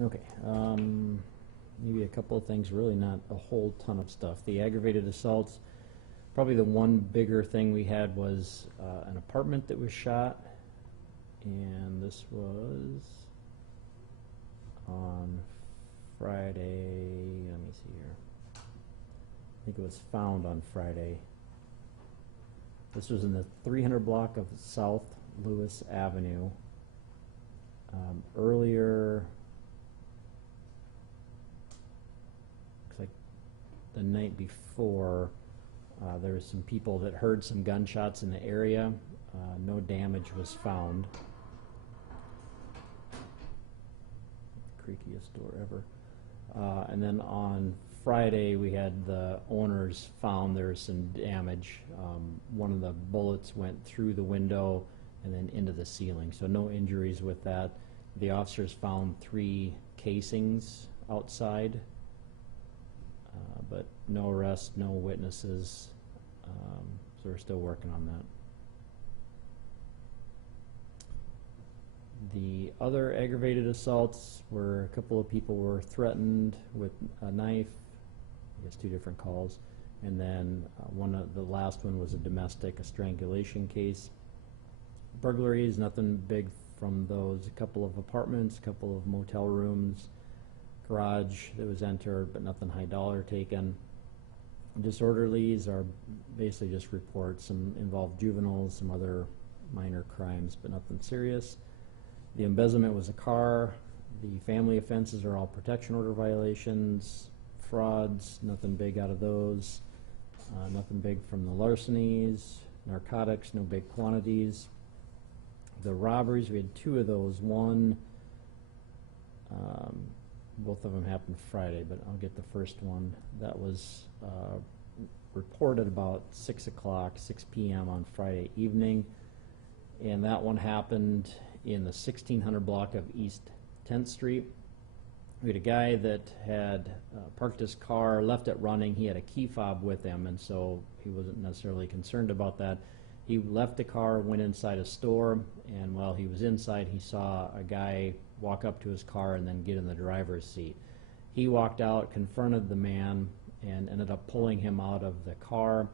Okay, maybe a couple of things, really not a whole ton of stuff. The aggravated assaults, probably the one bigger thing we had was an apartment that was shot, and this was on Friday. Let me see here. I think it was found on Friday. This was in the 300 block of South Lewis Avenue. Earlier, looks like the night before, there was some people that heard some gunshots in the area. No damage was found. Creakiest door ever. And then on Friday, we had the owners found there was some damage. One of the bullets went through the window and then into the ceiling, so no injuries with that. The officers found 3 casings outside, but no arrests, no witnesses, so we're still working on that. The other aggravated assaults were a couple of people were threatened with a knife, I guess 2 different calls, and then the last one was a domestic, a strangulation case. Burglaries, nothing big from those. A couple of apartments, a couple of motel rooms, garage that was entered, but nothing high dollar taken. Disorderlies are basically just reports. Some involve juveniles, some other minor crimes, but nothing serious. The embezzlement was a car. The family offenses are all protection order violations. Frauds, nothing big out of those. Nothing big from the larcenies. Narcotics, no big quantities. The robberies, we had 2 of those. One, both of them happened Friday, but I'll get the first one. That was reported about 6 p.m. on Friday evening, and that one happened in the 1600 block of East 10th Street. We had a guy that had parked his car, left it running. He had a key fob with him, and so he wasn't necessarily concerned about that. He left the car, went inside a store, and while he was inside, he saw a guy walk up to his car and then get in the driver's seat. He walked out, confronted the man, and ended up pulling him out of the car.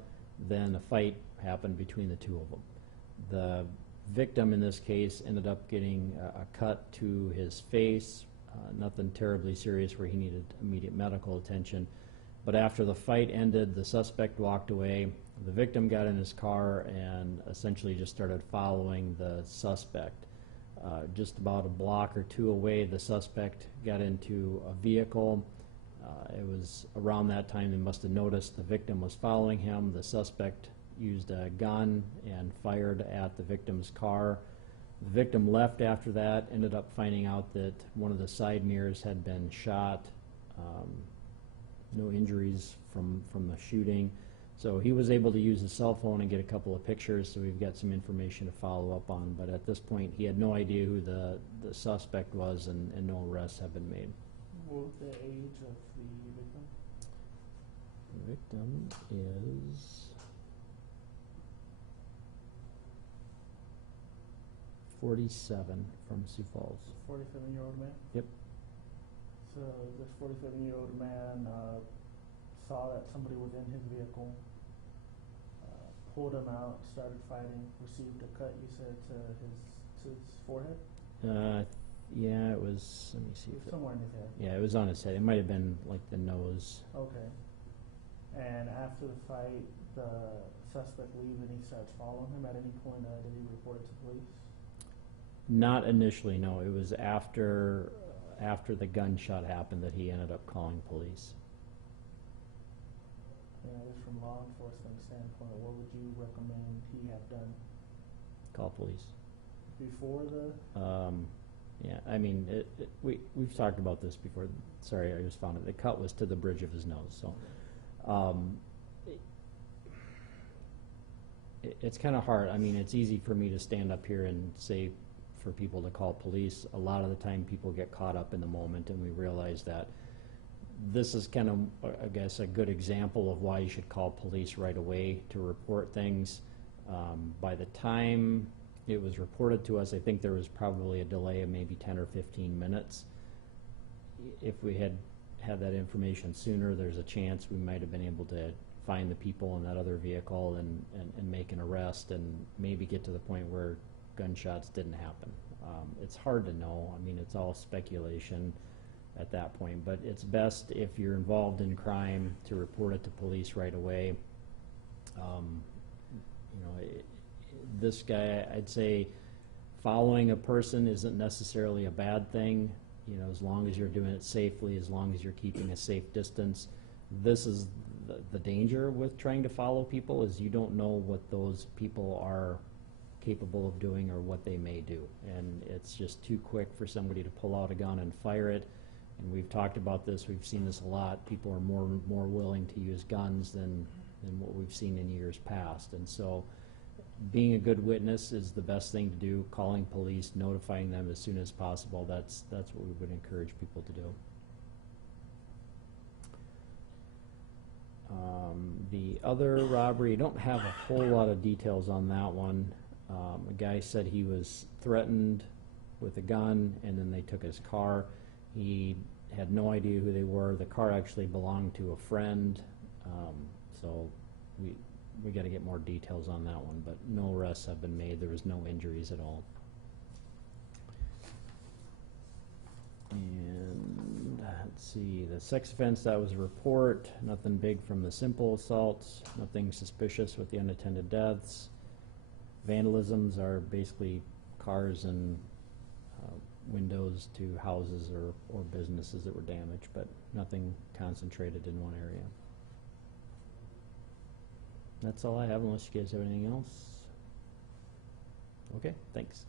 Then a fight happened between the 2 of them. The victim in this case ended up getting a cut to his face, nothing terribly serious where he needed immediate medical attention. But after the fight ended, the suspect walked away. The victim got in his car and essentially just started following the suspect. Just about a block or 2 away, the suspect got into a vehicle. It was around that time they must have noticed the victim was following him. The suspect used a gun and fired at the victim's car. The victim left after that, ended up finding out that one of the side mirrors had been shot. No injuries from the shooting. So he was able to use his cell phone and get a couple of pictures, so we've got some information to follow up on. But at this point, he had no idea who the suspect was, and no arrests have been made. What was the age of the victim? The victim is 47 from Sioux Falls. 47-year-old man? Yep. So this 47-year-old man saw that somebody was in his vehicle, pulled him out, started fighting, received a cut, you said, to his forehead? Yeah, it was, let me see. Somewhere in his head. Yeah, it was on his head. It might have been like the nose. Okay. And after the fight, the suspect leaves and he starts following him. At any point, did he report it to police? Not initially, no. It was after the gunshot happened that he ended up calling police. Just from law enforcement standpoint, what would you recommend he have done? Call police. Before the? Yeah, I mean, we've talked about this before. Sorry, I just found it. The cut was to the bridge of his nose, so it's kind of hard. I mean, it's easy for me to stand up here and say for people to call police. A lot of the time people get caught up in the moment, and we realize that this is kind of, I guess, a good example of why you should call police right away to report things. By the time it was reported to us, I think there was probably a delay of maybe 10 or 15 minutes. if we had had that information sooner, there's a chance we might have been able to find the people in that other vehicle and make an arrest and maybe get to the point where gunshots didn't happen. It's hard to know. I mean, it's all speculation at that point, but it's best if you're involved in crime to report it to police right away. This guy, I'd say following a person isn't necessarily a bad thing, as long as you're doing it safely, as long as you're keeping a safe distance. This is the danger with trying to follow people, is you don't know what those people are capable of doing or what they may do. And it's just too quick for somebody to pull out a gun and fire it. And we've talked about this, we've seen this a lot. People are more willing to use guns than what we've seen in years past. And so being a good witness is the best thing to do. Calling police, notifying them as soon as possible, that's what we would encourage people to do. The other robbery, I don't have a whole lot of details on that one. A guy said he was threatened with a gun and then they took his car. He had no idea who they were. The car actually belonged to a friend, so we got to get more details on that one, but no arrests have been made. There was no injuries at all. And let's see, the sex offense, that was a report. Nothing big from the simple assaults, nothing suspicious with the unattended deaths. Vandalisms are basically cars and windows to houses or businesses that were damaged, but nothing concentrated in one area. That's all I have, unless you guys have anything else. Okay, thanks.